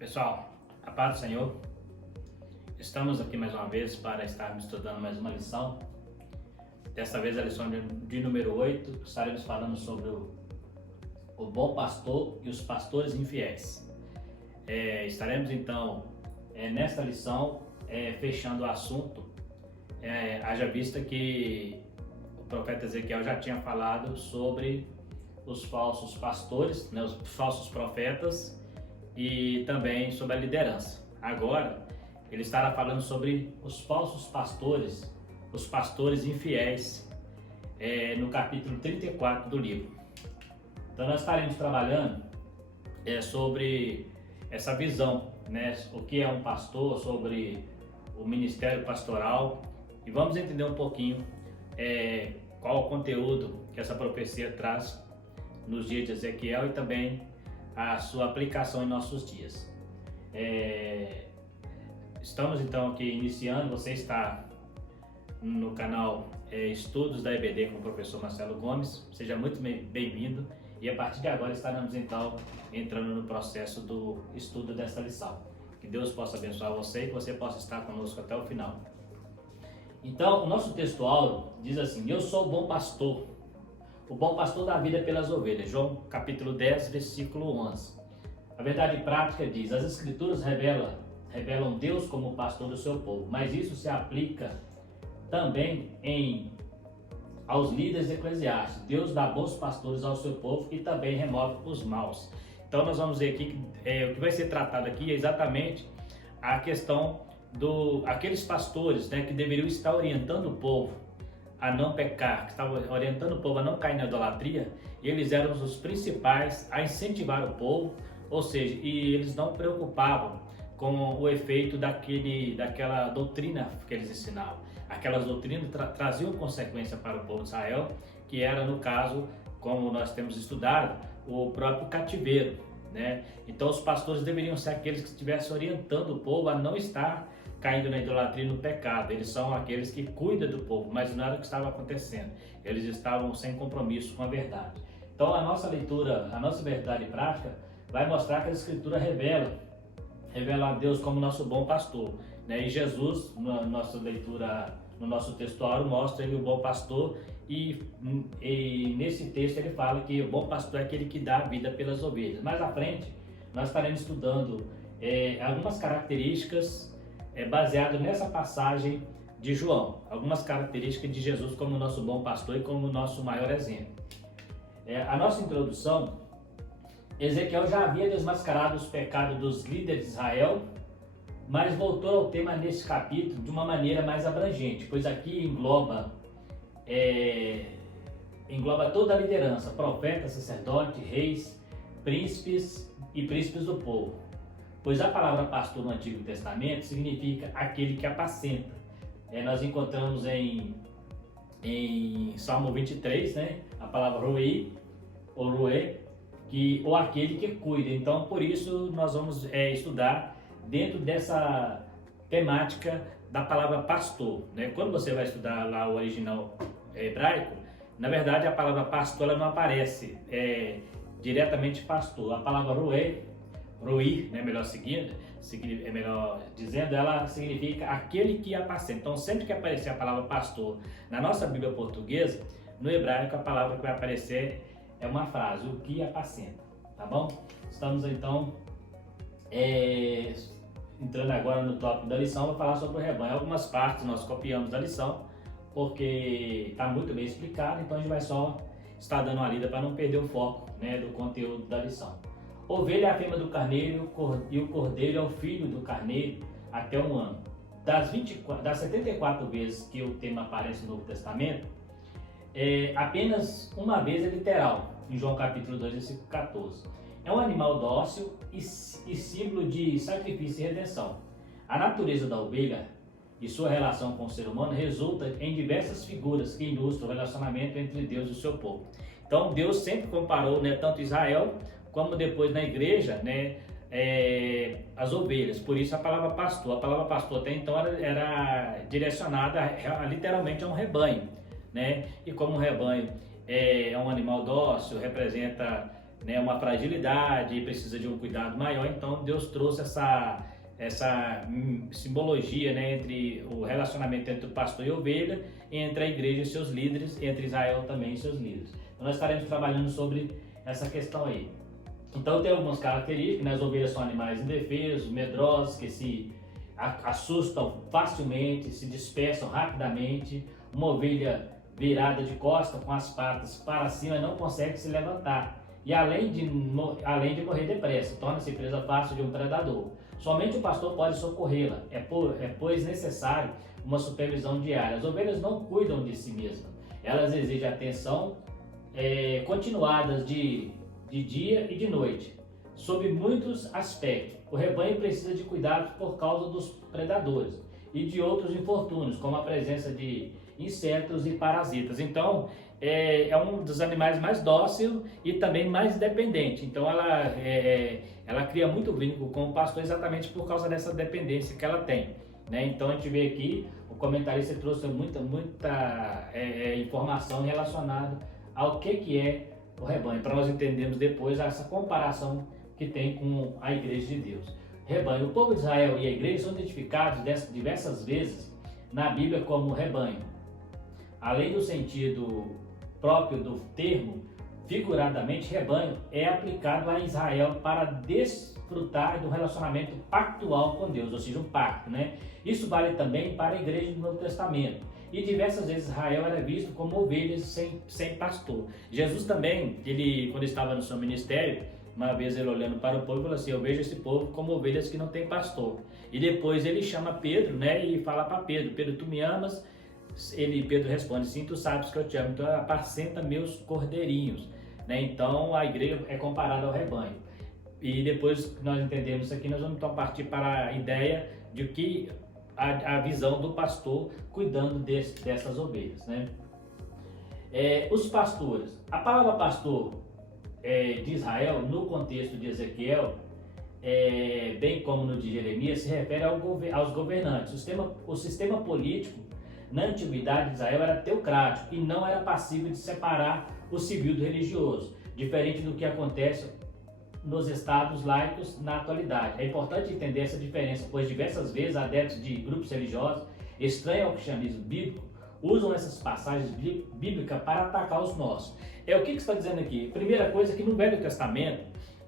Pessoal, a paz do Senhor, estamos aqui mais uma vez para estarmos estudando mais uma lição. Desta vez a lição de número 8, estaremos falando sobre o bom pastor e os pastores infiéis. Estaremos então nesta lição fechando o assunto, haja vista que o profeta Ezequiel já tinha falado sobre os falsos pastores, né, os falsos profetas, e também sobre a liderança. Agora, ele estará falando sobre os falsos pastores, os pastores infiéis, no capítulo 34 do livro. Então, nós estaremos trabalhando sobre essa visão, né? O que é um pastor, sobre o ministério pastoral, e vamos entender um pouquinho qual o conteúdo que essa profecia traz nos dias de Ezequiel e também a sua aplicação em nossos dias. Estamos então aqui iniciando, você está no canal Estudos da EBD com o professor Marcelo Gomes, seja muito bem-vindo, e a partir de agora estaremos então entrando no processo do estudo desta lição. Que Deus possa abençoar você e que você possa estar conosco até o final. Então, o nosso texto áureo diz assim: eu sou o bom pastor, o bom pastor dá vida pelas ovelhas. João capítulo 10, versículo 11. A verdade prática diz: as escrituras revelam Deus como pastor do seu povo, mas isso se aplica também aos líderes eclesiásticos. Deus dá bons pastores ao seu povo e também remove os maus. Então nós vamos ver aqui o que vai ser tratado aqui é exatamente a questão aqueles pastores, né, que deveriam estar orientando o povo a não pecar, que estavam orientando o povo a não cair na idolatria, e eles eram os principais a incentivar o povo, ou seja, e eles não preocupavam com o efeito daquela doutrina que eles ensinavam. Aquelas doutrinas traziam consequência para o povo de Israel, que era, no caso, como nós temos estudado, o próprio cativeiro, né? Então os pastores deveriam ser aqueles que estivessem orientando o povo a não estar caindo na idolatria e no pecado. Eles são aqueles que cuidam do povo, mas não era o que estava acontecendo. Eles estavam sem compromisso com a verdade. Então a nossa leitura, a nossa verdade prática vai mostrar que a Escritura revela a Deus como nosso bom pastor, né? E Jesus, na nossa leitura, no nosso textuário, mostra ele o bom pastor, e nesse texto ele fala que o bom pastor é aquele que dá a vida pelas ovelhas. Mais à frente nós estaremos estudando algumas características baseado nessa passagem de João, algumas características de Jesus como nosso bom pastor e como nosso maior exemplo. A nossa introdução: Ezequiel já havia desmascarado os pecados dos líderes de Israel, mas voltou ao tema nesse capítulo de uma maneira mais abrangente, pois aqui engloba toda a liderança: profetas, sacerdotes, reis, príncipes e príncipes do povo. Pois a palavra pastor no Antigo Testamento significa aquele que apacenta. Nós encontramos em Salmo 23, né, a palavra roí, ou roé, ou aquele que cuida. Então, por isso, nós vamos estudar dentro dessa temática da palavra pastor, né? Quando você vai estudar lá o original hebraico, na verdade a palavra pastor ela não aparece diretamente pastor. A palavra roí, né, melhor dizendo, ela significa aquele que apacenta. Então, sempre que aparecer a palavra pastor na nossa Bíblia portuguesa, no hebraico a palavra que vai aparecer é uma frase: o que apacenta, tá bom? Estamos então entrando agora no tópico da lição. Vou falar sobre o rebanho. Algumas partes nós copiamos da lição porque está muito bem explicado, então a gente vai só estar dando uma lida para não perder o foco, né, do conteúdo da lição. Ovelha é a fêmea do carneiro e o cordeiro é o filho do carneiro até 1 ano. Das 74 vezes que o tema aparece no Novo Testamento, apenas uma vez é literal, em João capítulo 2, versículo 14. É um animal dócil e símbolo de sacrifício e redenção. A natureza da ovelha e sua relação com o ser humano resulta em diversas figuras que ilustram o relacionamento entre Deus e o seu povo. Então Deus sempre comparou, né, tanto Israel como depois na igreja, né, as ovelhas. Por isso a palavra pastor até então era direcionada literalmente a um rebanho, né? E como um rebanho é um animal dócil, representa né, uma fragilidade e precisa de um cuidado maior. Então Deus trouxe essa simbologia, né, entre o relacionamento entre o pastor e a ovelha, entre a igreja e seus líderes, entre Israel também e seus líderes. Então nós estaremos trabalhando sobre essa questão aí. Então tem algumas características, né? As ovelhas são animais indefesos, medrosos, que se assustam facilmente, se dispersam rapidamente. Uma ovelha virada de costa, com as patas para cima, não consegue se levantar. E além de morrer depressa, torna-se presa fácil de um predador. Somente o pastor pode socorrê-la, pois necessário uma supervisão diária. As ovelhas não cuidam de si mesmas, elas exigem atenção continuadas de dia e de noite, sob muitos aspectos. O rebanho precisa de cuidados por causa dos predadores e de outros infortúnios, como a presença de insetos e parasitas. Então, é um dos animais mais dócil e também mais dependente. Então, ela cria muito vínculo com o pastor exatamente por causa dessa dependência que ela tem, né? Então, a gente vê aqui, o comentarista trouxe muita informação relacionada ao que é o rebanho, para nós entendermos depois essa comparação que tem com a igreja de Deus. Rebanho, o povo de Israel e a igreja são identificados diversas vezes na Bíblia como rebanho. Além do sentido próprio do termo, figuradamente, rebanho é aplicado a Israel para desfrutar do relacionamento pactual com Deus, ou seja, um pacto, né? Isso vale também para a igreja do Novo Testamento. E diversas vezes Israel era visto como ovelhas sem pastor. Jesus também, quando estava no seu ministério, uma vez ele olhando para o povo, falou assim: eu vejo esse povo como ovelhas que não tem pastor. E depois ele chama Pedro, né, e fala para Pedro: Pedro, tu me amas? Pedro responde: sim, tu sabes que eu te amo, então apacenta meus cordeirinhos, né? Então a igreja é comparada ao rebanho. E depois que nós entendemos isso aqui, nós vamos então partir para a ideia de que a visão do pastor cuidando dessas ovelhas, né? Os pastores. A palavra pastor de Israel, no contexto de Ezequiel, bem como no de Jeremias, se refere aos governantes. O sistema político na antiguidade de Israel era teocrático e não era passível de separar o civil do religioso, diferente do que acontece nos estados laicos na atualidade. É importante entender essa diferença, pois diversas vezes adeptos de grupos religiosos estranhos ao cristianismo bíblico usam essas passagens bíblicas para atacar os nossos. O que está dizendo aqui? Primeira coisa, que no Velho Testamento,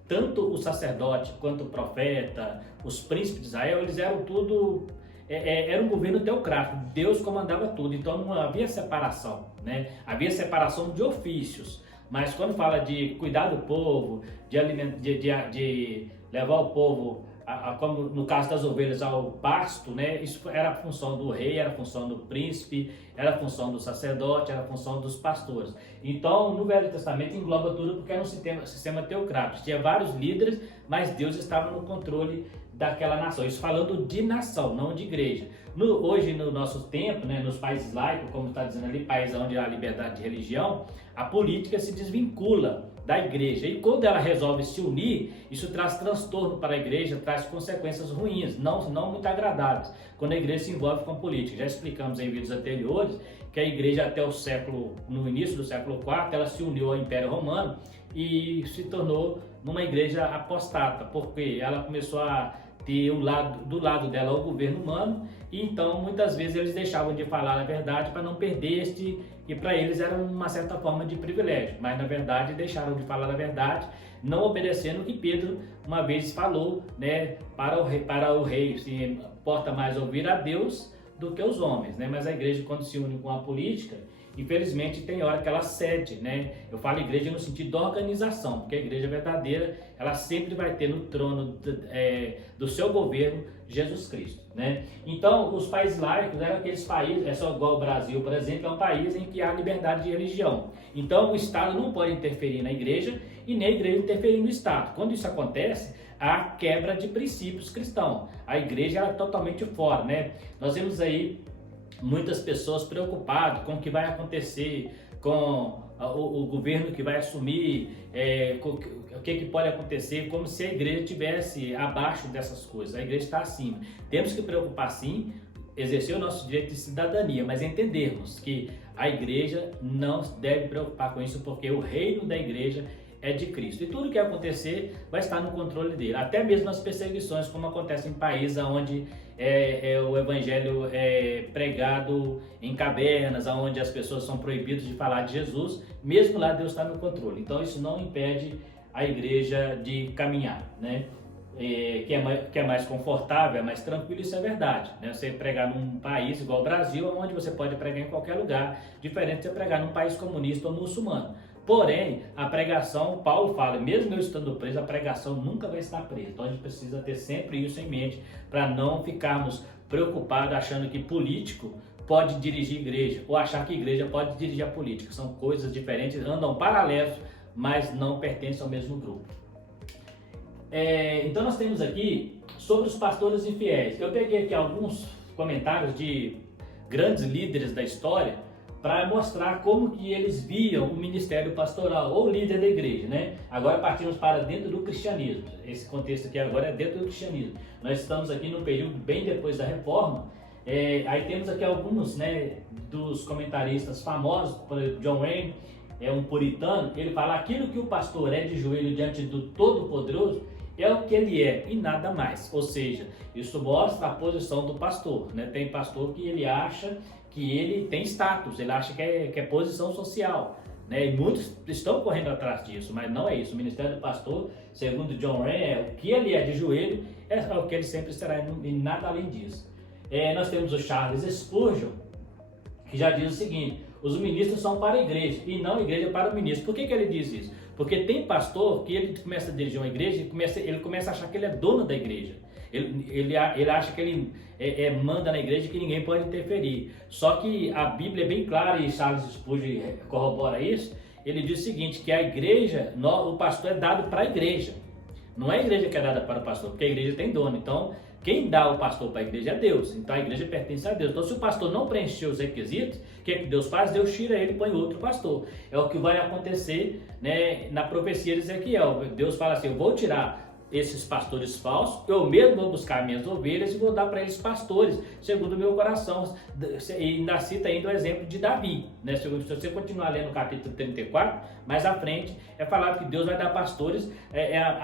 tanto o sacerdote quanto o profeta, os príncipes de Israel, eles eram tudo... era um governo teocrático, Deus comandava tudo, então não havia separação, né? Havia separação de ofícios. Mas quando fala de cuidar do povo, de levar o povo, como no caso das ovelhas, ao pasto, né? Isso era a função do rei, era a função do príncipe, era a função do sacerdote, era a função dos pastores. Então, no Velho Testamento engloba tudo, porque era um sistema teocrático. Tinha vários líderes, mas Deus estava no controle daquela nação. Isso falando de nação, não de igreja. Hoje, no nosso tempo, né, nos países laicos, como está dizendo ali, países onde há liberdade de religião, a política se desvincula da igreja. E quando ela resolve se unir, isso traz transtorno para a igreja, traz consequências ruins, não muito agradáveis, quando a igreja se envolve com política. Já explicamos em vídeos anteriores que a igreja até no início do século IV, ela se uniu ao Império Romano e se tornou numa igreja apostata, porque ela começou a ter do lado dela o governo humano, e então muitas vezes eles deixavam de falar a verdade para não perder e para eles era uma certa forma de privilégio, mas na verdade deixaram de falar a verdade, não obedecendo o que Pedro uma vez falou, né, para o rei: se importa mais ouvir a Deus do que os homens, né? Mas a igreja, quando se une com a política, infelizmente tem hora que ela cede, né? Eu falo igreja no sentido de organização, porque a igreja verdadeira, ela sempre vai ter no trono do seu governo Jesus Cristo, né? Então, os países laicos eram aqueles países, só igual o Brasil, por exemplo, é um país em que há liberdade de religião. Então, o Estado não pode interferir na igreja e nem a igreja interferir no Estado. Quando isso acontece, há quebra de princípios cristãos. A igreja é totalmente fora, né? Nós vemos aí muitas pessoas preocupadas com o que vai acontecer, com o governo que vai assumir, o que pode acontecer, como se a igreja estivesse abaixo dessas coisas. A igreja está acima. Temos que preocupar sim, exercer o nosso direito de cidadania, mas entendermos que a igreja não deve preocupar com isso, porque o reino da igreja é de Cristo. E tudo que acontecer vai estar no controle dele. Até mesmo as perseguições, como acontece em países onde o evangelho é pregado em cavernas, onde as pessoas são proibidas de falar de Jesus, mesmo lá Deus está no controle. Então isso não impede a igreja de caminhar, né? Que é mais confortável, é mais tranquilo, isso é verdade, né? Você pregar num país igual o Brasil, onde você pode pregar em qualquer lugar, diferente de você pregar num país comunista ou muçulmano. Porém, a pregação, Paulo fala, mesmo eu estando preso, a pregação nunca vai estar presa. Então a gente precisa ter sempre isso em mente, para não ficarmos preocupados achando que político pode dirigir igreja, ou achar que igreja pode dirigir a política. São coisas diferentes, andam paralelos, mas não pertencem ao mesmo grupo. Então nós temos aqui sobre os pastores infiéis. Eu peguei aqui alguns comentários de grandes líderes da história para mostrar como que eles viam o ministério pastoral ou líder da igreja, né? Agora partimos para dentro do cristianismo. Esse contexto aqui agora é dentro do cristianismo. Nós estamos aqui num período bem depois da reforma. Aí temos aqui alguns, né, dos comentaristas famosos, por exemplo, John Wayne, um puritano. Ele fala: aquilo que o pastor é de joelho diante do Todo-Poderoso é o que ele é e nada mais. Ou seja, isso mostra a posição do pastor, né? Tem pastor que ele acha que ele tem status, ele acha que é posição social, né? E muitos estão correndo atrás disso, mas não é isso. O ministério do pastor, segundo John Wayne, o que ele é de joelho é o que ele sempre será e nada além disso. Nós temos o Charles Spurgeon, que já diz o seguinte: os ministros são para a igreja e não a igreja para o ministro. Por que ele diz isso? Porque tem pastor que ele começa a dirigir uma igreja e ele começa a achar que ele é dono da igreja. Ele acha que ele manda na igreja e que ninguém pode interferir. Só que a Bíblia é bem clara, e Charles Spurgeon corrobora isso. Ele diz o seguinte, que a igreja, o pastor é dado para a igreja. Não é a igreja que é dada para o pastor, porque a igreja tem dono. Então, quem dá o pastor para a igreja é Deus. Então, a igreja pertence a Deus. Então, se o pastor não preencher os requisitos, o que Deus faz? Deus tira ele e põe outro pastor. É o que vai acontecer, né, na profecia de Ezequiel. Deus fala assim: eu vou tirar esses pastores falsos, eu mesmo vou buscar minhas ovelhas e vou dar para eles pastores, segundo o meu coração. E ainda cita ainda o exemplo de Davi, né? Se você continuar lendo o capítulo 34, mais à frente, é falado que Deus vai dar pastores,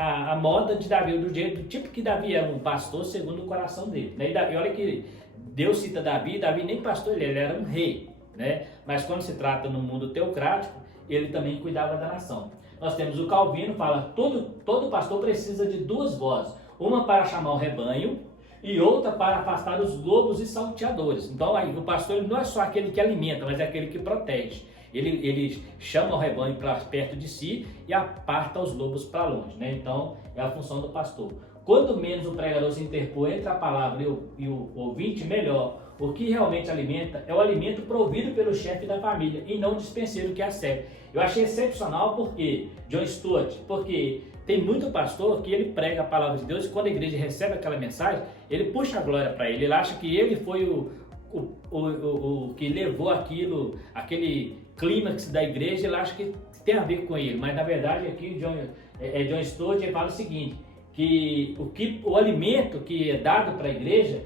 a moda de Davi, do tipo que Davi era, um pastor segundo o coração dele, né? E olha que Deus cita Davi nem pastor, ele era um rei, né? Mas quando se trata no mundo teocrático, ele também cuidava da nação. Nós temos o Calvino, fala: todo pastor precisa de duas vozes, uma para chamar o rebanho e outra para afastar os lobos e salteadores. Então aí, o pastor não é só aquele que alimenta, mas é aquele que protege. Ele chama o rebanho para perto de si e aparta os lobos para longe, né? Então é a função do pastor. Quanto menos o pregador se interpor entre a palavra e o ouvinte, melhor. O que realmente alimenta é o alimento provido pelo chefe da família e não o dispenseiro que a serve. Eu achei excepcional porque John Stott, porque tem muito pastor que ele prega a palavra de Deus e quando a igreja recebe aquela mensagem, ele puxa a glória para ele. Ele acha que ele foi o que levou aquele clímax da igreja, ele acha que tem a ver com ele. Mas na verdade aqui John Stott fala o seguinte, que o alimento que é dado para a igreja,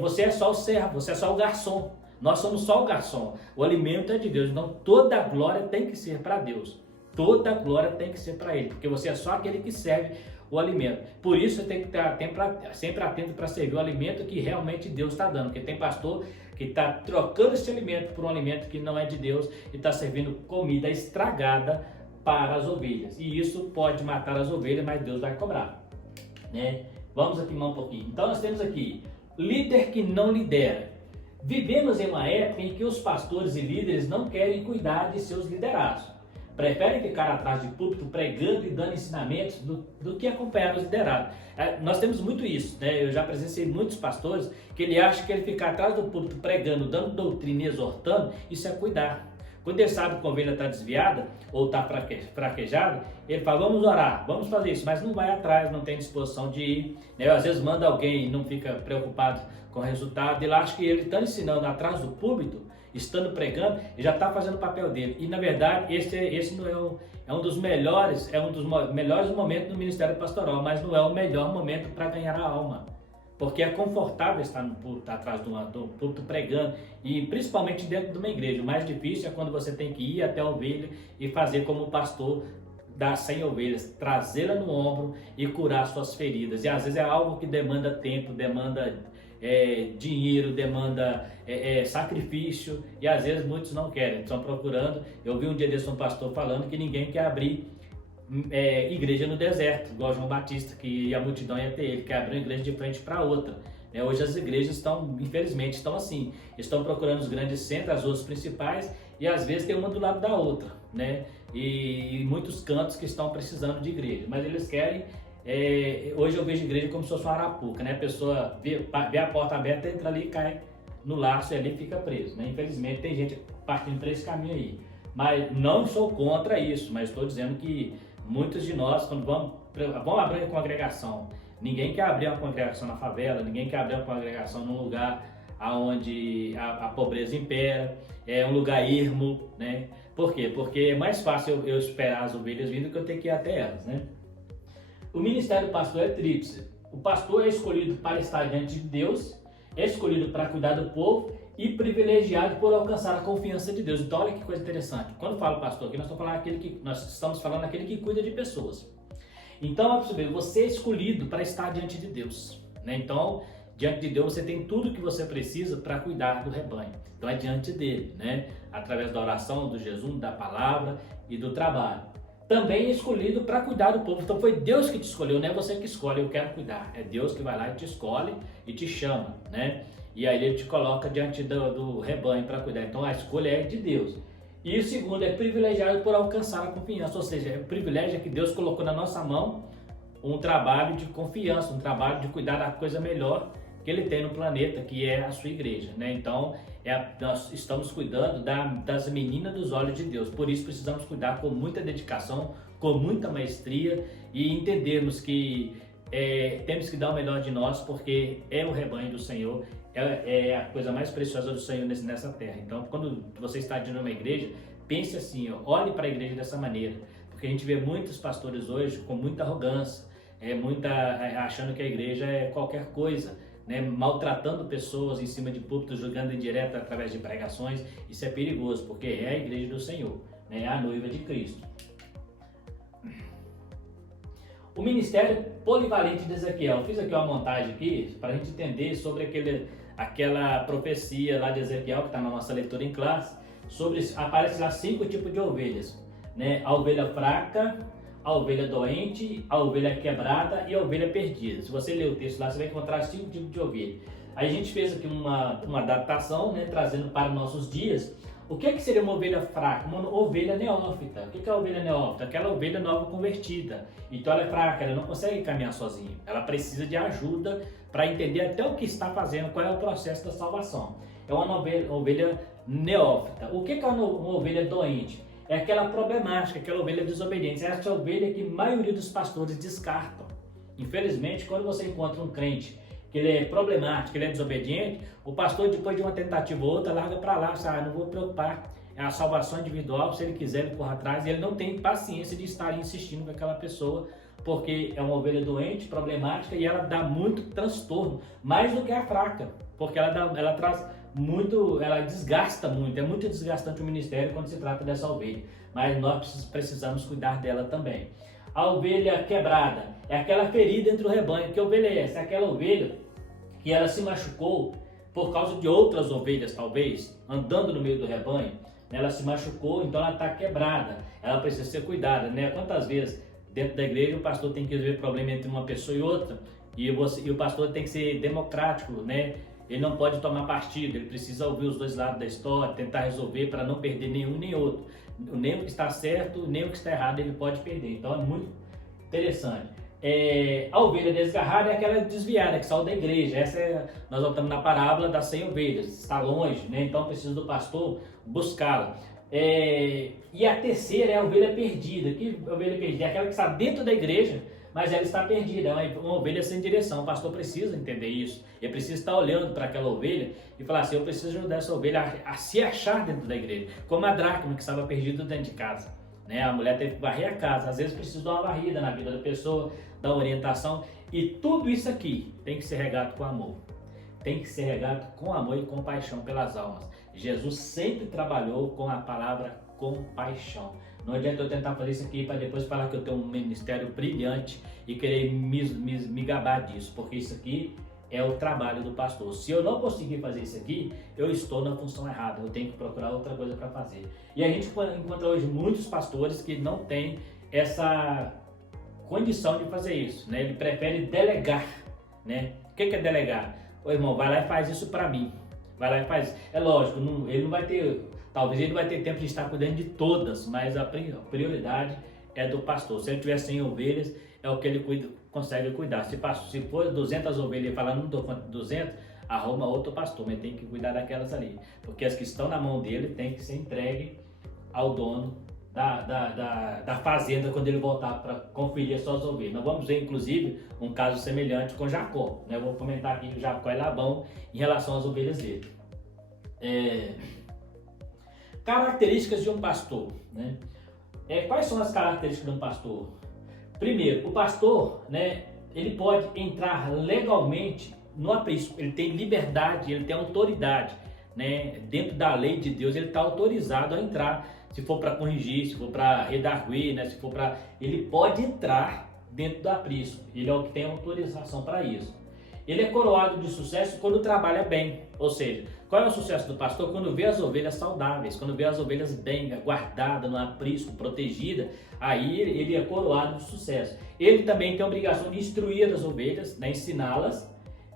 você é só o servo, você é só o garçom. Nós somos só o garçom. O alimento é de Deus. Então toda a glória tem que ser para Deus. Toda a glória tem que ser para Ele. Porque você é só aquele que serve o alimento. Por isso você tem que estar sempre atento para servir o alimento que realmente Deus está dando. Porque tem pastor que está trocando esse alimento por um alimento que não é de Deus e está servindo comida estragada para as ovelhas. E isso pode matar as ovelhas, mas Deus vai cobrar, né? Vamos aqui mais um pouquinho. Então nós temos aqui líder que não lidera. Vivemos em uma época em que os pastores e líderes não querem cuidar de seus liderados. Preferem ficar atrás de púlpito pregando e dando ensinamentos do que acompanhar os liderados. Nós temos muito isso, né? Eu já presenciei muitos pastores que ele acha que ele ficar atrás do púlpito pregando, dando doutrina e exortando, isso é cuidar. Quando ele sabe que a ovelha está desviada ou está fraquejada, ele fala: vamos orar, vamos fazer isso, mas não vai atrás, não tem disposição de ir, né? Às vezes manda alguém e não fica preocupado com o resultado. Ele acha que ele está ensinando atrás do púlpito, estando pregando, ele já está fazendo o papel dele. E na verdade esse não é um dos melhores momentos do ministério pastoral, mas não é o melhor momento para ganhar a alma. Porque é confortável estar no púlpito, atrás do púlpito pregando, e principalmente dentro de uma igreja. O mais difícil é quando você tem que ir até a ovelha e fazer como o pastor das 100 ovelhas, trazê-la no ombro e curar suas feridas. E às vezes é algo que demanda tempo, demanda dinheiro, demanda sacrifício, e às vezes muitos não querem, estão procurando. Eu vi um dia desse um pastor falando que ninguém quer abrir igreja no deserto, igual João Batista, que a multidão ia ter ele, quer abrir uma igreja de frente para outra. Hoje as igrejas estão, infelizmente, estão assim, estão procurando os grandes centros, as ruas principais, e às vezes tem uma do lado da outra, né? E muitos cantos que estão precisando de igreja, mas eles querem. Hoje eu vejo igreja como se fosse uma arapuca, né? A pessoa vê a porta aberta, entra ali e cai no laço e ali fica preso, né? Infelizmente tem gente partindo para esse caminho aí, mas não sou contra isso, mas estou dizendo que muitos de nós, quando vamos abrir uma congregação, ninguém quer abrir uma congregação na favela, ninguém quer abrir uma congregação num lugar onde a pobreza impera, é um lugar ermo, né? Por quê? Porque é mais fácil eu esperar as ovelhas vindo do que eu ter que ir até elas, né? O ministério do pastor é tríplice. O pastor é escolhido para estar diante de Deus, é escolhido para cuidar do povo e privilegiado por alcançar a confiança de Deus. Então olha que coisa interessante. Quando eu falo pastor aqui, nós estamos falando daquele que cuida de pessoas. Então, você é escolhido para estar diante de Deus, né? Então, diante de Deus você tem tudo que você precisa para cuidar do rebanho. Então é diante dele, né? Através da oração, do jejum, da palavra e do trabalho. Também é escolhido para cuidar do povo. Então foi Deus que te escolheu, não é você que escolhe, eu quero cuidar. É Deus que vai lá e te escolhe e te chama, né? E aí ele te coloca diante do rebanho para cuidar. Então a escolha é de Deus. E o segundo é privilegiado por alcançar a confiança, ou seja, o privilégio é que Deus colocou na nossa mão um trabalho de confiança, um trabalho de cuidar da coisa melhor que ele tem no planeta, que é a sua igreja, né? Então, nós estamos cuidando das meninas dos olhos de Deus, por isso precisamos cuidar com muita dedicação, com muita maestria e entendermos que temos que dar o melhor de nós, porque é o rebanho do Senhor, é a coisa mais preciosa do Senhor nessa terra. Então, quando você está indo numa igreja, pense assim, olhe para a igreja dessa maneira, porque a gente vê muitos pastores hoje com muita arrogância, achando que a igreja é qualquer coisa, né? Maltratando pessoas em cima de púlpitos, jogando indireta através de pregações. Isso é perigoso, porque é a igreja do Senhor, né? É a noiva de Cristo. O ministério polivalente de Ezequiel. Fiz aqui uma montagem aqui para a gente entender sobre aquela profecia lá de Ezequiel que está na nossa leitura em classe. Aparece lá 5 tipos de ovelhas, né? A ovelha fraca, a ovelha doente, a ovelha quebrada e a ovelha perdida. Se você ler o texto lá, você vai encontrar 5 tipos de ovelha. Aí a gente fez aqui uma adaptação, né, trazendo para nossos dias. O que seria uma ovelha fraca? Uma ovelha neófita. O que é a ovelha neófita? Aquela ovelha nova convertida. Então ela é fraca, ela não consegue caminhar sozinha. Ela precisa de ajuda para entender até o que está fazendo, qual é o processo da salvação. É uma ovelha neófita. O que é uma ovelha doente? É aquela problemática, aquela ovelha desobediente. Essa é a ovelha que a maioria dos pastores descartam. Infelizmente, quando você encontra um crente que ele é problemático, que ele é desobediente, o pastor, depois de uma tentativa ou outra, larga para lá, sabe? Não vou me preocupar. É a salvação individual, se ele quiser, ele corre atrás. E ele não tem paciência de estar insistindo com aquela pessoa, porque é uma ovelha doente, problemática, e ela dá muito transtorno, mais do que a fraca, porque ela traz muito, ela desgasta muito, é muito desgastante o ministério quando se trata dessa ovelha, mas nós precisamos cuidar dela também. A ovelha quebrada é aquela ferida entre o rebanho. Que ovelha é essa? É aquela ovelha que ela se machucou por causa de outras ovelhas, talvez, andando no meio do rebanho. Ela se machucou, então ela está quebrada, ela precisa ser cuidada, né? Quantas vezes dentro da igreja o pastor tem que resolver problema entre uma pessoa e outra, e o pastor tem que ser democrático, né? Ele não pode tomar partido, ele precisa ouvir os dois lados da história, tentar resolver para não perder nenhum nem outro. Nem o que está certo, nem o que está errado ele pode perder. Então é muito interessante. A ovelha desgarrada é aquela desviada que saiu da igreja. Nós voltamos na parábola das 100 ovelhas. Está longe, né? Então precisa do pastor buscá-la. E a terceira é a ovelha perdida. Que ovelha perdida? É aquela que está dentro da igreja, mas ela está perdida, é uma ovelha sem direção. O pastor precisa entender isso. Ele precisa estar olhando para aquela ovelha e falar assim: eu preciso ajudar essa ovelha a se achar dentro da igreja. Como a dracma que estava perdida dentro de casa, né? A mulher teve que varrer a casa. Às vezes precisa dar uma varrida na vida da pessoa, dar orientação. E tudo isso aqui tem que ser regado com amor. Tem que ser regado com amor e compaixão pelas almas. Jesus sempre trabalhou com a palavra compaixão. Não adianta eu tentar fazer isso aqui para depois falar que eu tenho um ministério brilhante e querer me gabar disso, porque isso aqui é o trabalho do pastor. Se eu não conseguir fazer isso aqui, eu estou na função errada, eu tenho que procurar outra coisa para fazer. E a gente encontra hoje muitos pastores que não têm essa condição de fazer isso, né? Ele prefere delegar, né? O que é delegar? Ô irmão, vai lá e faz isso para mim. Vai lá e faz. É lógico, ele não vai ter, talvez ele não vai ter tempo de estar cuidando de todas, mas a prioridade é do pastor. Se ele tiver 100 ovelhas, é o que ele consegue cuidar. Se for 200 ovelhas e falar, não dou conta de 200, arruma outro pastor, mas tem que cuidar daquelas ali. Porque as que estão na mão dele tem que ser entregue ao dono da fazenda quando ele voltar para conferir as suas ovelhas. Nós vamos ver, inclusive, um caso semelhante com Jacó, né? Eu vou comentar aqui que Jacó e Labão em relação às ovelhas dele. Características de um pastor, né? Quais são as características de um pastor? Primeiro, o pastor, né, ele pode entrar legalmente no aprisco, ele tem liberdade, ele tem autoridade, né? Dentro da lei de Deus, ele está autorizado a entrar, se for para corrigir, se for para redarguir, né? Se for para, ele pode entrar dentro do aprisco, ele é o que tem autorização para isso. Ele é coroado de sucesso quando trabalha bem, ou seja, qual é o sucesso do pastor? Quando vê as ovelhas saudáveis, quando vê as ovelhas bem guardadas no aprisco, protegida, aí ele é coroado de sucesso. Ele também tem a obrigação de instruir as ovelhas, né, ensiná-las,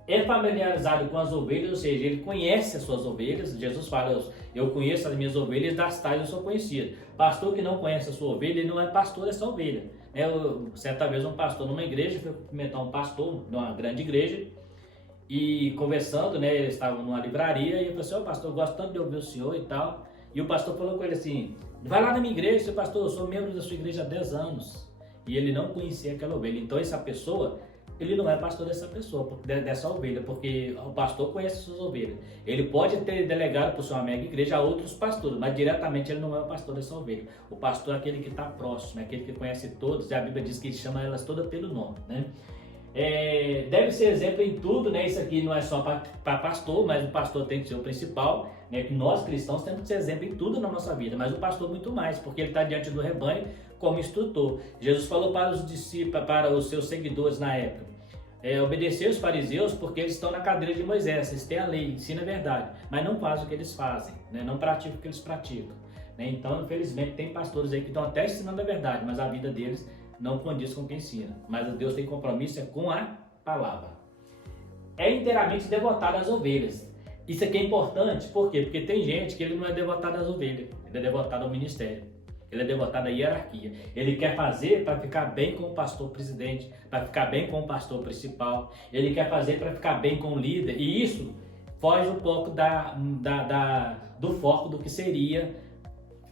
é familiarizado com as ovelhas, ou seja, ele conhece as suas ovelhas. Jesus fala, eu conheço as minhas ovelhas, das tais eu sou conhecido. Pastor que não conhece a sua ovelha, ele não é pastor dessa ovelha. Certa vez um pastor numa igreja foi cumprimentar um pastor numa grande igreja, e conversando, né, eles estavam numa livraria, e eu falei assim, pastor, eu gosto tanto de ouvir o senhor e tal. E o pastor falou com ele assim, vai lá na minha igreja, seu pastor, eu sou membro da sua igreja há 10 anos. E ele não conhecia aquela ovelha. Então essa pessoa, ele não é pastor dessa ovelha, porque o pastor conhece as suas ovelhas. Ele pode ter delegado por sua mega igreja a outros pastores, mas diretamente ele não é o pastor dessa ovelha. O pastor é aquele que está próximo, é aquele que conhece todos, e a Bíblia diz que ele chama elas todas pelo nome, né? Deve ser exemplo em tudo, né? Isso aqui não é só para pastor, mas o pastor tem que ser o principal, né? Que nós cristãos temos que ser exemplo em tudo na nossa vida, mas o pastor muito mais, porque ele está diante do rebanho como instrutor. Jesus falou para os discípulos, para os seus seguidores na época, obedecer os fariseus porque eles estão na cadeira de Moisés, eles têm a lei, ensinam a verdade, mas não fazem o que eles fazem, né? Não praticam o que eles praticam, né? Então, infelizmente, tem pastores aí que estão até ensinando a verdade, mas a vida deles não condiz com o que ensina. Mas Deus tem compromisso com a palavra. É inteiramente devotado às ovelhas. Isso aqui é importante, por quê? Porque tem gente que ele não é devotado às ovelhas, ele é devotado ao ministério, ele é devotado à hierarquia. Ele quer fazer para ficar bem com o pastor presidente, para ficar bem com o pastor principal, ele quer fazer para ficar bem com o líder, e isso foge um pouco do foco do que seria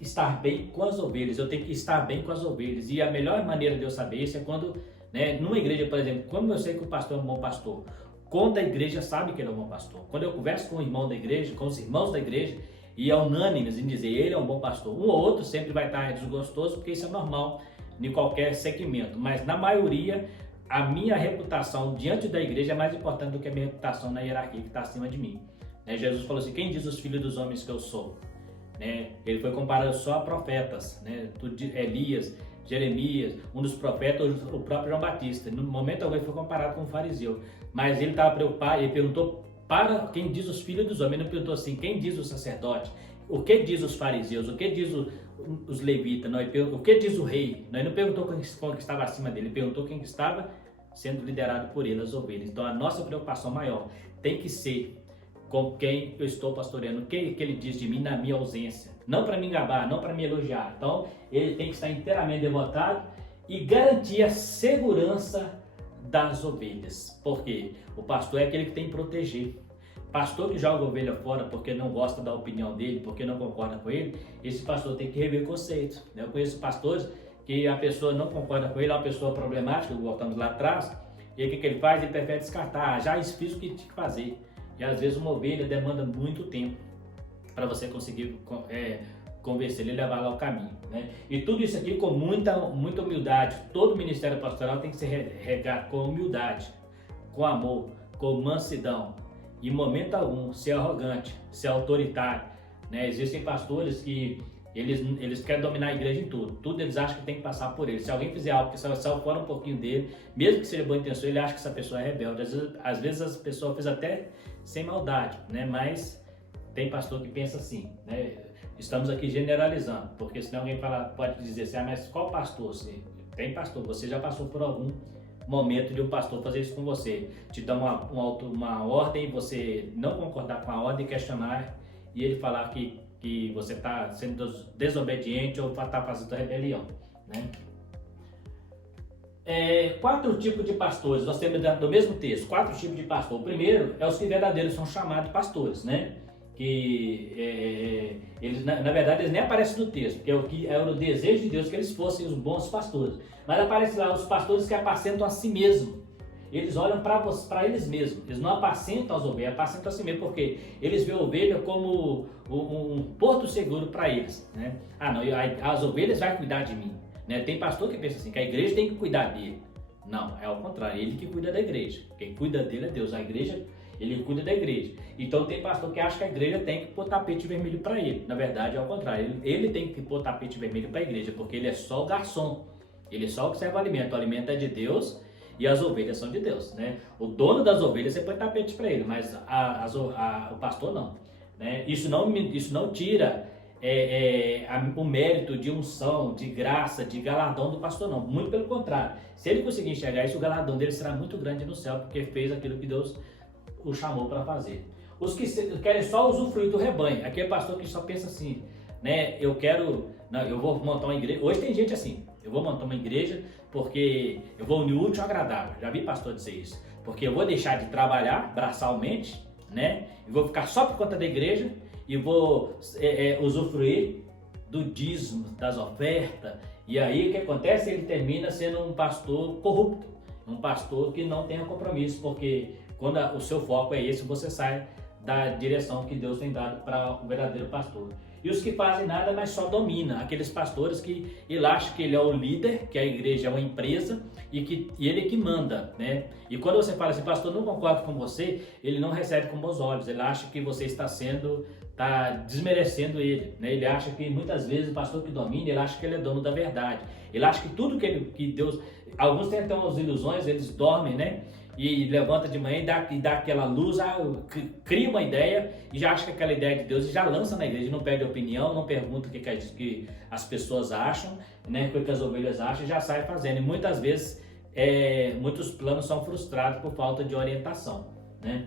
estar bem com as ovelhas. Eu tenho que estar bem com as ovelhas, e a melhor maneira de eu saber isso é quando, né, numa igreja, por exemplo, como eu sei que o pastor é um bom pastor? Quando a igreja sabe que ele é um bom pastor. Quando eu converso com o irmão da igreja, com os irmãos da igreja, e é unânimes em dizer ele é um bom pastor. Um ou outro sempre vai estar desgostoso, porque isso é normal em qualquer segmento, mas na maioria a minha reputação diante da igreja é mais importante do que a minha reputação na hierarquia que está acima de mim. Jesus falou assim, quem diz os filhos dos homens que eu sou? Ele foi comparado só a profetas, né? Elias, Jeremias, um dos profetas, o próprio João Batista. No momento alguém foi comparado com um fariseu, mas ele estava preocupado, ele perguntou para quem diz os filhos dos homens, ele não perguntou assim, quem diz o sacerdote, o que diz os fariseus, o que diz os levitas, o que diz o rei. Ele não perguntou quem estava acima dele, ele perguntou quem estava sendo liderado por ele, as ovelhas. Então a nossa preocupação maior tem que ser com quem eu estou pastoreando, o que ele diz de mim na minha ausência. Não para me gabar, não para me elogiar. Então, ele tem que estar inteiramente devotado e garantir a segurança das ovelhas. Por quê? O pastor é aquele que tem que proteger. Pastor que joga a ovelha fora porque não gosta da opinião dele, porque não concorda com ele, esse pastor tem que rever conceitos. Eu conheço pastores que a pessoa não concorda com ele, é uma pessoa problemática, voltamos lá atrás, e aí o que ele faz? Ele prefere descartar. Já fiz o que tinha que fazer. E às vezes uma ovelha demanda muito tempo para você conseguir convencer ele a levar lá ao caminho, né? E tudo isso aqui com muita humildade. Todo ministério pastoral tem que ser regado com humildade, com amor, com mansidão. Em momento algum ser arrogante, ser autoritário, né? Existem pastores que Eles querem dominar a igreja em tudo. Tudo eles acham que tem que passar por eles. Se alguém fizer algo que saiu fora um pouquinho dele, mesmo que seja boa intenção, ele acha que essa pessoa é rebelde. Às vezes as pessoas fez até sem maldade, né? Mas tem pastor que pensa assim, né? Estamos aqui generalizando, porque senão alguém pode dizer assim, mas qual pastor? Tem pastor, você já passou por algum momento de um pastor fazer isso com você, te dar uma ordem e você não concordar com a ordem, questionar e ele falar que você está sendo desobediente ou está fazendo rebelião, né? 4 tipos de pastores, nós temos do mesmo texto, 4 tipos de pastor. O primeiro é os que verdadeiros são chamados pastores, né? Que eles, na verdade, eles nem aparecem no texto, porque era o desejo de Deus que eles fossem os bons pastores. Mas aparece lá os pastores que apacentam a si mesmo. Eles olham para eles mesmos, eles não apacentam as ovelhas, apacentam a si mesmo, porque eles veem a ovelha como um porto seguro para eles, né? Ah, não, as ovelhas vão cuidar de mim, né? Tem pastor que pensa assim, que a igreja tem que cuidar dele. Não, é ao contrário, ele que cuida da igreja. Quem cuida dele é Deus, a igreja, ele cuida da igreja. Então tem pastor que acha que a igreja tem que pôr tapete vermelho para ele. Na verdade é ao contrário, ele tem que pôr tapete vermelho para a igreja, porque ele é só o garçom, ele só observa o alimento é de Deus. E as ovelhas são de Deus, né? O dono das ovelhas você põe tapete para ele, mas o pastor não, né? Isso não tira o mérito de unção, de graça, de galardão do pastor, não. Muito pelo contrário. Se ele conseguir enxergar isso, o galardão dele será muito grande no céu, porque fez aquilo que Deus o chamou para fazer. Os que querem só usufruir do rebanho, aquele pastor que só pensa assim, né? Eu vou montar uma igreja. Hoje tem gente assim, eu vou montar uma igreja porque eu vou unir o útil ao agradável. Já vi pastor dizer isso. Porque eu vou deixar de trabalhar braçalmente, né? E vou ficar só por conta da igreja e vou usufruir do dízimo, das ofertas. E aí o que acontece? Ele termina sendo um pastor corrupto, um pastor que não tem compromisso, porque quando o seu foco é esse, você sai da direção que Deus tem dado para o verdadeiro pastor. E os que fazem nada, mas só dominam, aqueles pastores que ele acha que ele é o líder, que a igreja é uma empresa e ele é que manda, né? E quando você fala assim, pastor, não concordo com você, ele não recebe com bons olhos, ele acha que você está desmerecendo ele, né? Ele acha que muitas vezes o pastor que domina, ele acha que ele é dono da verdade, ele acha que tudo que Deus, alguns têm até umas ilusões, eles dormem, né? E levanta de manhã e dá aquela luz, cria uma ideia e já acha que aquela ideia é de Deus e já lança na igreja, não pede opinião, não pergunta o que as pessoas acham, né, o que as ovelhas acham, já sai fazendo. E muitas vezes muitos planos são frustrados por falta de orientação, né?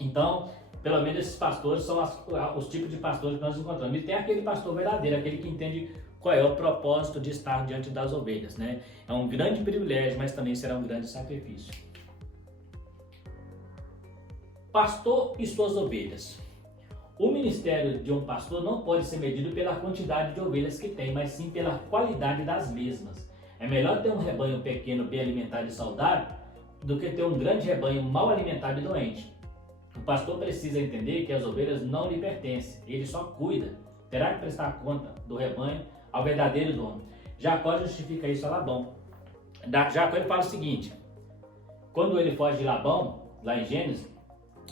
Então, pelo menos esses pastores são os tipos de pastores que nós encontramos. E tem aquele pastor verdadeiro, aquele que entende qual é o propósito de estar diante das ovelhas, né? É um grande privilégio, mas também será um grande sacrifício. Pastor e suas ovelhas. O ministério de um pastor não pode ser medido pela quantidade de ovelhas que tem, mas sim pela qualidade das mesmas. É melhor ter um rebanho pequeno, bem alimentado e saudável, do que ter um grande rebanho mal alimentado e doente. O pastor precisa entender que as ovelhas não lhe pertencem, ele só cuida. Terá que prestar conta do rebanho ao verdadeiro dono. Jacó justifica isso a Labão. Jacó ele fala o seguinte, quando ele foge de Labão, lá em Gênesis,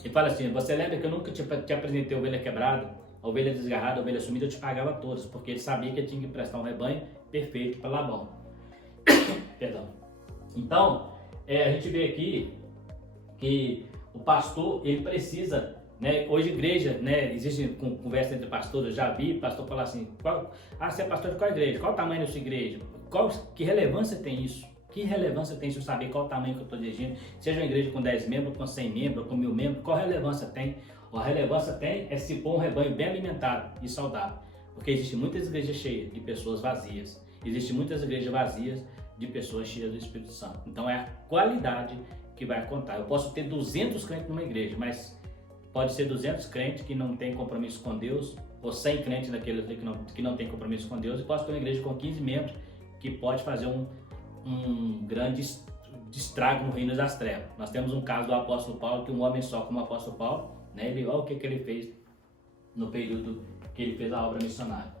ele fala assim, você lembra que eu nunca te apresentei ovelha quebrada, ovelha desgarrada, ovelha sumida, eu te pagava todas, porque ele sabia que ele tinha que prestar um rebanho perfeito para Labão. Perdão. Então, a gente vê aqui que o pastor, ele precisa, né, hoje igreja, né, existe conversa entre pastores, eu já vi pastor falar assim, você é pastor de qual igreja? Qual o tamanho da sua igreja? Que relevância tem isso? Que relevância tem se eu saber qual o tamanho que eu estou dirigindo? Seja uma igreja com 10 membros, com 100 membros, com 1000 membros, qual relevância tem? A relevância tem é se pôr um rebanho bem alimentado e saudável. Porque existem muitas igrejas cheias de pessoas vazias. Existem muitas igrejas vazias de pessoas cheias do Espírito Santo. Então é a qualidade que vai contar. Eu posso ter 200 crentes numa igreja, mas pode ser 200 crentes que não têm compromisso com Deus, ou 100 crentes daqueles que não têm compromisso com Deus, e posso ter uma igreja com 15 membros que pode fazer um grande estrago no reino das trevas. Nós temos um caso do apóstolo Paulo, que um homem só como o apóstolo Paulo, né, olha o que ele fez no período que ele fez a obra missionária.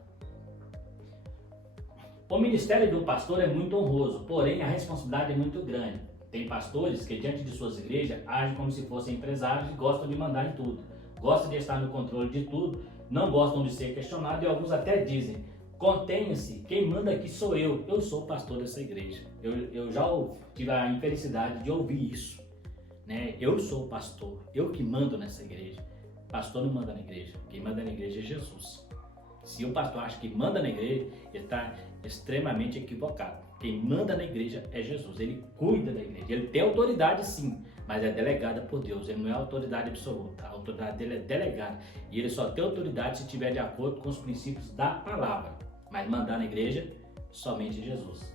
O ministério de um pastor é muito honroso, porém a responsabilidade é muito grande. Tem pastores que diante de suas igrejas agem como se fossem empresários e gostam de mandar em tudo, gostam de estar no controle de tudo, não gostam de ser questionados e alguns até dizem, Contenha-se, quem manda aqui sou eu sou o pastor dessa igreja. Eu já tive a infelicidade de ouvir isso, né? Eu sou o pastor, eu que mando nessa igreja. Pastor não manda na igreja, quem manda na igreja é Jesus. Se o pastor acha que manda na igreja, ele está extremamente equivocado. Quem manda na igreja é Jesus, ele cuida da igreja, ele tem autoridade sim, mas é delegada por Deus, ele não é autoridade absoluta, a autoridade dele é delegada e ele só tem autoridade se estiver de acordo com os princípios da palavra, mas mandar na igreja, somente Jesus.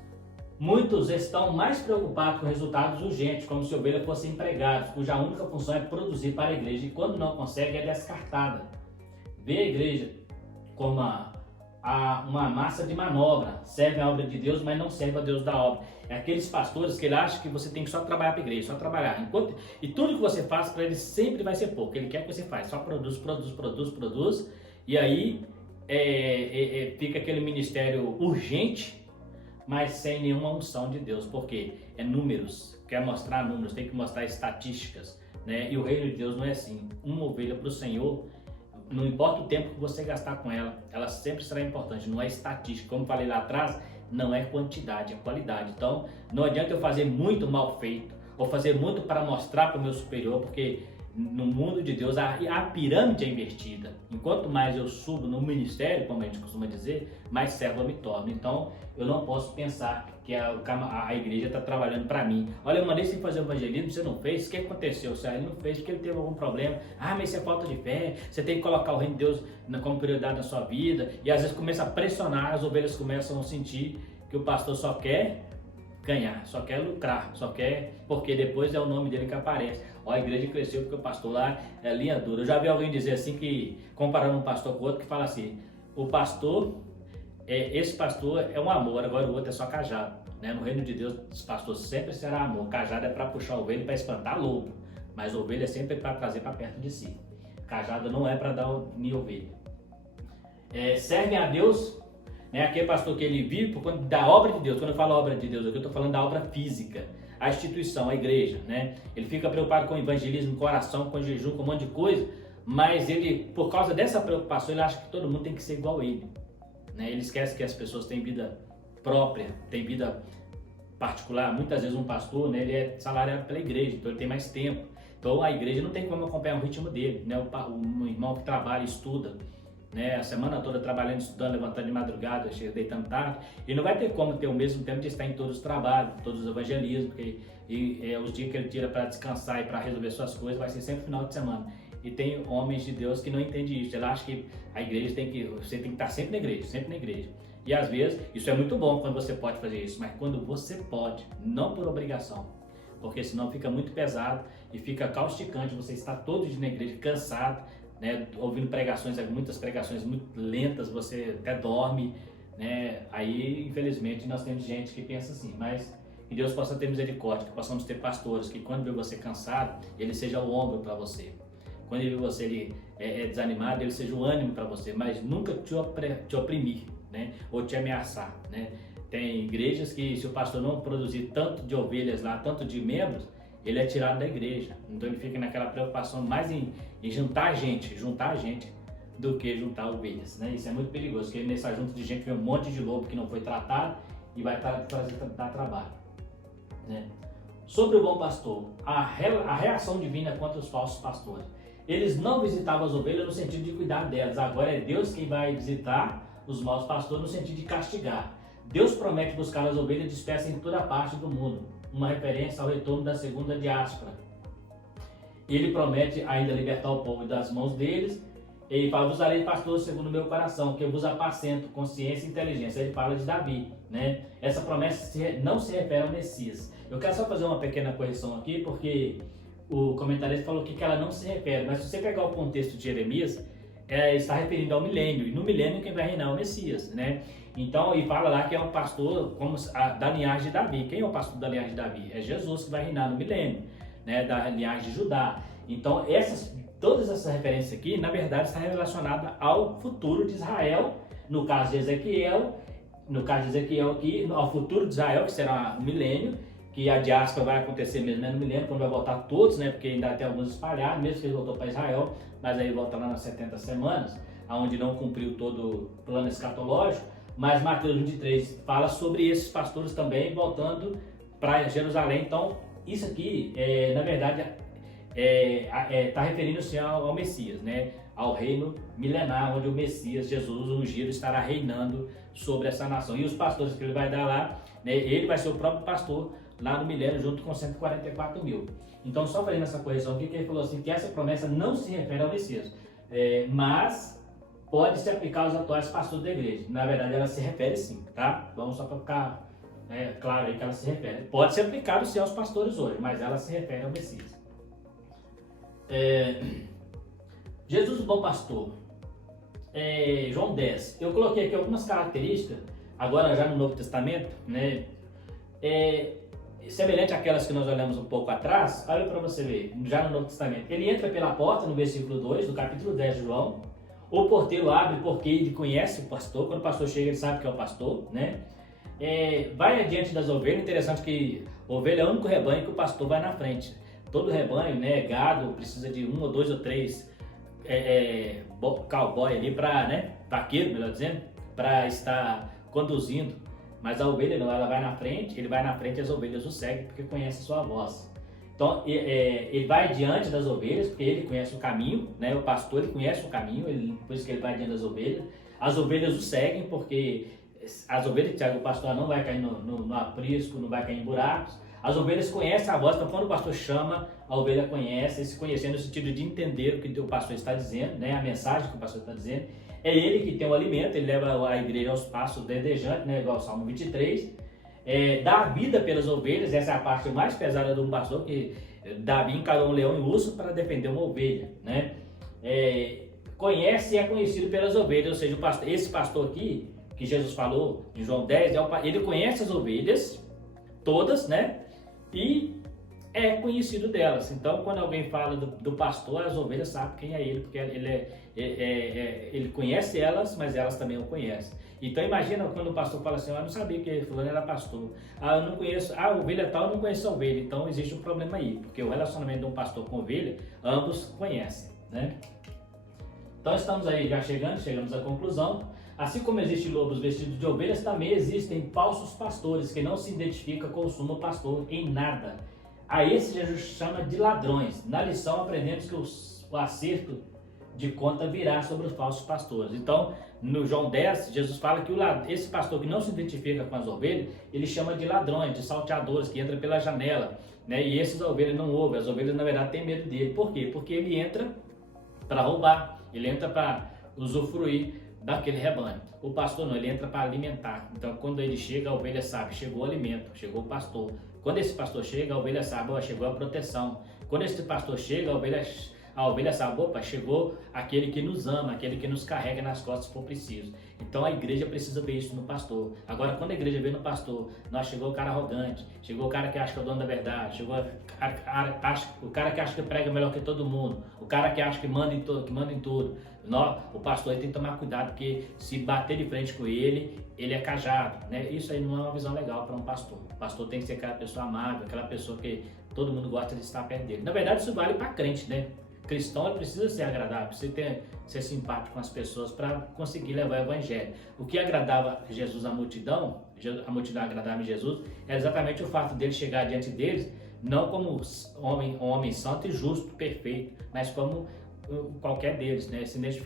Muitos estão mais preocupados com resultados urgentes, como se ovelhas fossem empregados, cuja única função é produzir para a igreja e quando não consegue é descartada. Vê a igreja como uma massa de manobra, serve a obra de Deus, mas não serve a Deus da obra. É aqueles pastores que ele acha que você tem que só trabalhar para a igreja, só trabalhar. E tudo que você faz para ele sempre vai ser pouco. Ele quer que você faça, só produz. E aí fica aquele ministério urgente, mas sem nenhuma unção de Deus, porque é números, quer mostrar números, tem que mostrar estatísticas, né? E o reino de Deus não é assim. Uma ovelha para o Senhor, não importa o tempo que você gastar com ela, ela sempre será importante, não é estatística. Como falei lá atrás, não é quantidade, é qualidade. Então, não adianta eu fazer muito mal feito, ou fazer muito para mostrar para o meu superior, porque no mundo de Deus a pirâmide é invertida. Enquanto mais eu subo no ministério, como a gente costuma dizer, mais servo eu me torno. Então, eu não posso pensar que a igreja está trabalhando para mim. Olha, eu mandei você fazer o evangelismo, você não fez, o que aconteceu? Se ele não fez, porque ele teve algum problema. Mas isso é falta de fé, você tem que colocar o reino de Deus como prioridade na sua vida. E às vezes começa a pressionar, as ovelhas começam a sentir que o pastor só quer ganhar, só quer lucrar, só quer, porque depois é o nome dele que aparece. Ó, a igreja cresceu porque o pastor lá é linha dura. Eu já vi alguém dizer assim, que comparando um pastor com o outro, que fala assim, o pastor, esse pastor é um amor, agora o outro é só cajado, né? No reino de Deus, esse pastor sempre será amor. Cajado é para puxar a ovelha, para espantar lobo, mas a ovelha é sempre para trazer para perto de si. Cajado não é para dar em ovelha. Servem a Deus, né? Aquele pastor que ele vive por conta da obra de Deus. Quando eu falo obra de Deus, aqui eu estou falando da obra física, a instituição, a igreja, né? Ele fica preocupado com evangelismo, com oração, com jejum, com um monte de coisa, mas ele, por causa dessa preocupação, ele acha que todo mundo tem que ser igual a ele, né? Ele esquece que as pessoas têm vida própria, têm vida particular. Muitas vezes um pastor, né, ele é salariado pela igreja, então ele tem mais tempo. Então a igreja não tem como acompanhar o ritmo dele, né? O irmão que trabalha, estuda, né, a semana toda trabalhando, estudando, levantando de madrugada, deitando tarde, e não vai ter como ter o mesmo tempo de estar em todos os trabalhos, todos os evangelismos, os dias que ele tira para descansar e para resolver suas coisas vai ser sempre final de semana. E tem homens de Deus que não entendem isso, ele acha que a igreja você tem que estar sempre na igreja. E às vezes, isso é muito bom quando você pode fazer isso, mas quando você pode, não por obrigação, porque senão fica muito pesado e fica causticante, você está todo dia na igreja cansado, né, ouvindo pregações, muitas pregações muito lentas, você até dorme, né? Aí, infelizmente, nós temos gente que pensa assim, mas que Deus possa ter misericórdia, que possamos ter pastores, que quando vê você cansado, ele seja o ombro para você. Quando ele vê você desanimado, ele seja o ânimo para você, mas nunca te oprimir, né? Ou te ameaçar, né? Tem igrejas que, se o pastor não produzir tanto de ovelhas lá, tanto de membros, ele é tirado da igreja. Então ele fica naquela preocupação mais em juntar gente do que juntar ovelhas, né? Isso é muito perigoso, porque nesse ajunto de gente vem um monte de lobo que não foi tratado e vai dar trabalho, né? Sobre o bom pastor, a reação divina contra os falsos pastores. Eles não visitavam as ovelhas no sentido de cuidar delas, agora é Deus quem vai visitar os maus pastores no sentido de castigar. Deus promete buscar as ovelhas dispersas em toda parte do mundo, uma referência ao retorno da segunda diáspora. Ele promete ainda libertar o povo das mãos deles. Ele fala, vos darei pastores segundo o meu coração, que eu vos apacento, consciência e inteligência. Ele fala de Davi, né? Essa promessa não se refere ao Messias. Eu quero só fazer uma pequena correção aqui, porque o comentarista falou que ela não se refere, mas se você pegar o contexto de Jeremias, está referindo ao milênio, e no milênio quem vai reinar é o Messias, né? Então, e fala lá que é um pastor da linhagem de Davi. Quem é o pastor da linhagem de Davi? É Jesus que vai reinar no milênio, né? Da linhagem de Judá. Então, todas essas referências aqui, na verdade, está relacionada ao futuro de Israel, no caso de Ezequiel aqui, ao futuro de Israel, que será o milênio, que a diáspora vai acontecer mesmo, né, no milênio, quando vai voltar todos, né, porque ainda tem alguns espalhados, mesmo que ele voltou para Israel, mas aí volta lá nas 70 semanas, onde não cumpriu todo o plano escatológico, mas Mateus 23 fala sobre esses pastores também voltando para Jerusalém. Então, isso aqui, na verdade, está referindo-se ao Messias, né? Ao reino milenar, onde o Messias, Jesus, o ungido, estará reinando sobre essa nação. E os pastores que ele vai dar lá, né? Ele vai ser o próprio pastor lá no milênio, junto com 144 mil. Então, só fazendo essa correção aqui, que ele falou assim, que essa promessa não se refere ao Messias, mas pode se aplicar aos atuais pastores da igreja. Na verdade, ela se refere sim, tá? Vamos só para ficar claro aí que ela se refere. Pode ser aplicado sim aos pastores hoje, mas ela se refere ao Messias. Jesus, o bom pastor. João 10. Eu coloquei aqui algumas características, agora já no Novo Testamento, né? Semelhante àquelas que nós olhamos um pouco atrás. Olha para você ver, já no Novo Testamento. Ele entra pela porta, no versículo 2, do capítulo 10 de João. O porteiro abre porque ele conhece o pastor. Quando o pastor chega, ele sabe que é o pastor, né? Vai adiante das ovelhas. Interessante que a ovelha é o único rebanho que o pastor vai na frente. Todo rebanho, né, gado, precisa de 1 ou 2 ou 3 cowboy ali para, né, vaqueiro, melhor dizendo, para estar conduzindo. Mas a ovelha não, ela vai na frente, ele vai na frente e as ovelhas o seguem porque conhece a sua voz. Então, ele vai diante das ovelhas porque ele conhece o caminho, né? O pastor, ele conhece o caminho, por isso que ele vai diante das ovelhas. As ovelhas o seguem porque as ovelhas, o pastor não vai cair no aprisco, não vai cair em buracos. As ovelhas conhecem a voz, então quando o pastor chama, a ovelha conhece, se conhecendo no sentido de entender o que o pastor está dizendo, né? A mensagem que o pastor está dizendo. É ele que tem o alimento, ele leva a igreja aos pastos verdejantes, né? Igual ao Salmo 23. Dá a vida pelas ovelhas, essa é a parte mais pesada de um pastor, que Davi encarou um leão e um urso para defender uma ovelha, né? Conhece e é conhecido pelas ovelhas, ou seja, esse pastor aqui, que Jesus falou em João 10, ele conhece as ovelhas, todas, né? E é conhecido delas. Então, quando alguém fala do pastor, as ovelhas sabem quem é ele, porque ele conhece elas, mas elas também o conhecem. Então, imagina quando o pastor fala assim, eu não sabia que fulano era pastor. Eu não conheço, a ovelha tal, eu não conheço a ovelha. Então, existe um problema aí, porque o relacionamento de um pastor com ovelha, ambos conhecem, né? Então, estamos aí já chegamos à conclusão. Assim como existem lobos vestidos de ovelhas, também existem falsos pastores que não se identificam com o sumo pastor em nada. A esse Jesus chama de ladrões. Na lição aprendemos que o acerto de conta virá sobre os falsos pastores. Então, no João 10, Jesus fala que esse pastor que não se identifica com as ovelhas, ele chama de ladrões, de salteadores, que entram pela janela, né? E essas ovelhas não ouvem, as ovelhas na verdade têm medo dele. Por quê? Porque ele entra para roubar, ele entra para usufruir daquele rebanho. O pastor não, ele entra para alimentar. Então, quando ele chega, a ovelha sabe, chegou o alimento, chegou o pastor. Quando esse pastor chega, a ovelha sabe, chegou a proteção. Quando esse pastor chega, a ovelha sabe, opa, chegou aquele que nos ama, aquele que nos carrega nas costas se for preciso. Então a igreja precisa ver isso no pastor. Agora, quando a igreja vê no pastor, chegou o cara arrogante, chegou o cara que acha que é o dono da verdade, chegou o cara que acha que prega melhor que todo mundo, o cara que acha que manda em tudo. O pastor tem que tomar cuidado, porque se bater de frente com ele, ele é cajado, né? Isso aí não é uma visão legal para um pastor. O pastor tem que ser aquela pessoa amável, aquela pessoa que todo mundo gosta de estar perto dele. Na verdade, isso vale para crente, né? Cristão, ele precisa ser agradável, precisa ser simpático com as pessoas para conseguir levar o evangelho. O que agradava Jesus à multidão, a multidão agradava em Jesus, é exatamente o fato dele chegar diante deles, não como homem santo e justo, perfeito, mas como qualquer deles, né?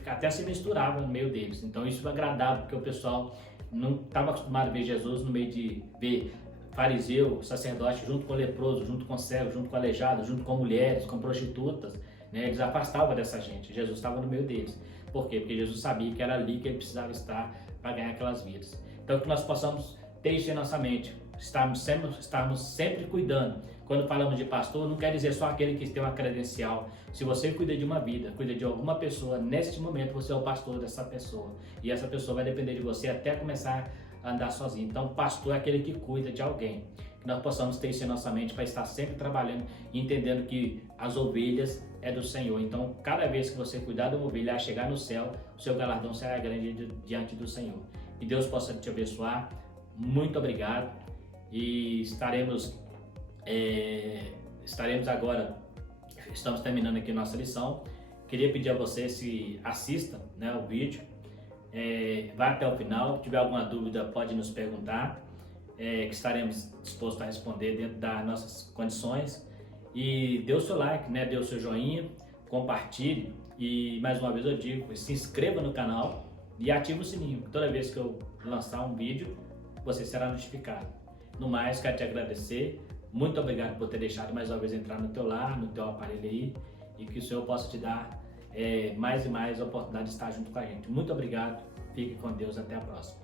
Até se misturava no meio deles. Então isso agradava, porque o pessoal não estava acostumado a ver Jesus no meio de ver fariseu, sacerdote, junto com leproso, junto com cego, junto com aleijado, junto com mulheres, com prostitutas, né? Eles afastavam dessa gente. Jesus estava no meio deles. Por quê? Porque Jesus sabia que era ali que ele precisava estar para ganhar aquelas vidas. Então que nós possamos ter isso em nossa mente, estarmos sempre cuidando. Quando falamos de pastor, não quer dizer só aquele que tem uma credencial. Se você cuida de uma vida, cuida de alguma pessoa, neste momento você é o pastor dessa pessoa. E essa pessoa vai depender de você até começar a andar sozinho. Então, pastor é aquele que cuida de alguém. Que nós possamos ter isso em nossa mente para estar sempre trabalhando e entendendo que as ovelhas é do Senhor. Então, cada vez que você cuidar de uma ovelha, chegar no céu, o seu galardão será grande diante do Senhor. Que Deus possa te abençoar. Muito obrigado. E estaremos agora, estamos terminando aqui nossa lição. Queria pedir a você se assista, né, o vídeo, vai até o final. Se tiver alguma dúvida, pode nos perguntar, que estaremos dispostos a responder dentro das nossas condições. E dê o seu like, né? Dê o seu joinha, compartilhe e mais uma vez eu digo, se inscreva no canal e ative o sininho. Toda vez que eu lançar um vídeo, você será notificado. No mais, quero te agradecer. Muito obrigado por ter deixado mais uma vez entrar no teu lar, no teu aparelho aí, e que o Senhor possa te dar mais e mais oportunidade de estar junto com a gente. Muito obrigado, fique com Deus, até a próxima.